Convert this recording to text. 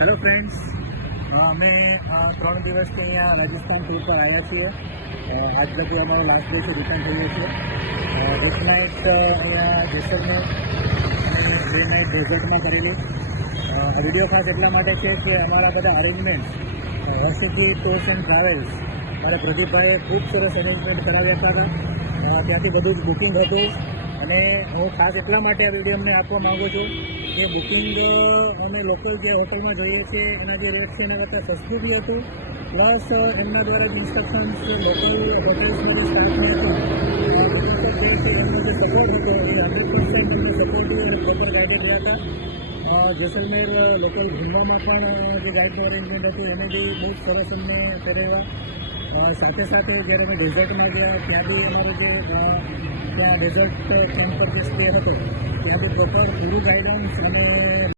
Hello friends, અમે 3 દિવસથી અહીંયા રાજસ્થાન ટૂર પર આવ્યા છીએ. આજ લગી અમારો લાસ્ટ ડે છે, રિટર્ન થઈએ છીએ. એક નાઇટ અહીંયા જેસલમેર અને 2 નાઇટ ડેઝર્ટમાં કરેલી. આ વિડીયો ખાસ એટલા માટે છે કે અમારા બધા અરેન્જમેન્ટ હર્ષિકી ટૂર્સ એન્ડ ટ્રાવેલ્સ મારા પ્રદીપભાઈએ ખૂબ સરસ અરેન્જમેન્ટ કરાવ્યા હતા. ત્યાંથી બધું જ બુકિંગ હતું અને હું ખાસ એટલા માટે આ વિડીયો અમને આપવા માગું છું કે બુકિંગ અમે લોકલ જે હોટલમાં જોઈએ છીએ એના જે રેટ છે એના કરતાં સસ્તું બી હતું, પ્લસ એમના દ્વારા જે ઇન્સ્ટ્રક્શન્સ લોકલ હોટેલ્સના જે સ્ટાફને હતું એમનો જે સપોર્ટ હતો એ 100% એમને સપોર્ટિવ અને પ્રોપર ગાઈડેડ રહ્યા હતા. જેસલમેર લોકલ ઘૂમવામાં પણ જે ગાઈડનું અરેન્જમેન્ટ હતું એને બી બહુ જ સરસ અમને પહેરેવા. સાથે સાથે જ્યારે અમે ડેઝર્ટમાં ગયા ત્યાં બી અમારો જે ત્યાં ડેઝર્ટ કેમ્પ પર જે સ્ટે હતો ત્યાં બી પ્રોપર પૂરું ગાઈડન્સ અને